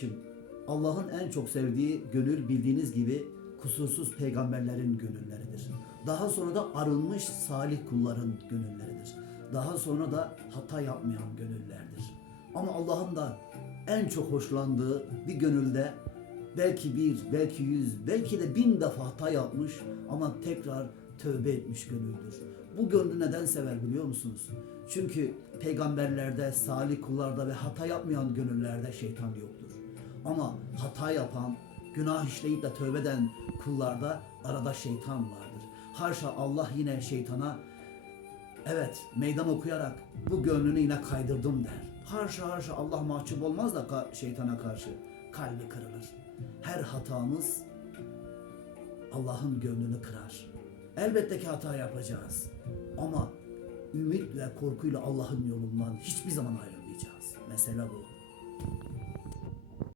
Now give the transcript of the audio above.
Şimdi Allah'ın en çok sevdiği gönül bildiğiniz gibi kusursuz peygamberlerin gönülleridir. Daha sonra da arınmış salih kulların gönülleridir. Daha sonra da hata yapmayan gönüllerdir. Ama Allah'ın da en çok hoşlandığı bir gönülde belki bir, belki yüz, belki de bin defa hata yapmış ama tekrar tövbe etmiş gönüldür. Bu gönlü neden sever biliyor musunuz? Çünkü peygamberlerde, salih kullarda ve hata yapmayan gönüllerde şeytan yoktur. Ama hata yapan, günah işleyip de tövbe eden kullarda arada şeytan vardır. Haşa Allah yine şeytana evet meydan okuyarak bu gönlünü yine kaydırdım der. Haşa haşa Allah mahcup olmaz da şeytana karşı kalbi kırılır. Her hatamız Allah'ın gönlünü kırar. Elbette ki hata yapacağız. Ama ümit ve korkuyla Allah'ın yolundan hiçbir zaman ayrılmayacağız. Mesele bu.